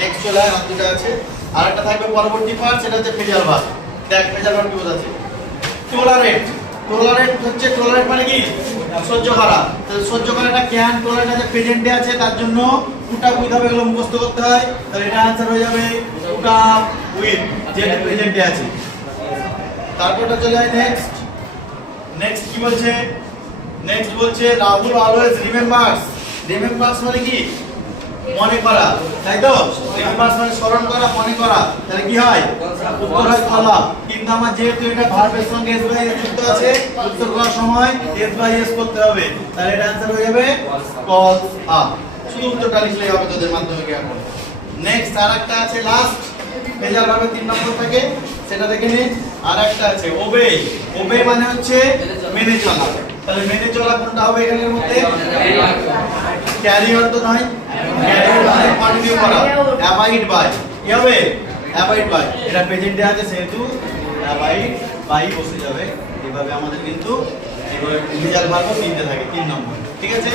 Next চলে আর দুটো আছে। আরেকটা থাকবে পরবর্তী পার্ট, সেটা হচ্ছে ফেজাল ভার্ব। দেখ ফেজাল ভার্ব কি বোঝাচ্ছে? টলারেট। টলারেট হচ্ছে, টলারেট মানে কি? সহ্য করা। তাহলে সহ্য করাটা ক্যান, টলারেট আছে প্রেজেন্টে আছে, তার জন্য পুটা উইথ হবে, এগুলো মুখস্থ করতে হয়। তাহলে এটা आंसर হয়ে যাবে পুটা উইথ, যেটা প্রেজেন্টে আছে। তারপরটা চলে যায় নেক্সট। নেক্সট কি বলছে? নেক্সট বলছে রাহুল অলওয়েজ রিমেম্বারস। রিমেম্বারস মানে কি? মনে করা, তাই তো? রিমেম্বারস মানে স্মরণ করা, মনে করা। তাহলে কি হয়? উত্তর হয় কলা। কিন্তু আমার যেহেতু এটা ভার্বের সঙ্গে এস বাই এস যুক্ত আছে, উত্তর করার সময় এস বাই এস করতে হবে। তাহলে এটা आंसर হয়ে যাবে কলস আপ। শুধু উত্তরটা লিখলেই হবে তোদের মাধ্যমিকে এখন। নেক্সট আরেকটা আছে লাস্ট, ফেজাল ভার্বের 3 নম্বর থাকে, সেটা দেখে নিন। আরেকটা আছে ওবে। ওবে মানে হচ্ছে মেনে চলা। তাহলে মেনে চলা কোনটা হবে এখানের মধ্যে? ক্যারি অন তো নয়, ক্যারি অন মানে কন্টিনিউ করা। অ্যাবাইড বাই কি হবে? Abide by. এটা প্রেজেন্টে আছে সেহেতু অ্যাবাইড বাই বসে যাবে। এভাবে আমাদের কিন্তু এভাবে ফেজাল ভার্ব নিতে থাকে 3 নম্বর। ঠিক আছে?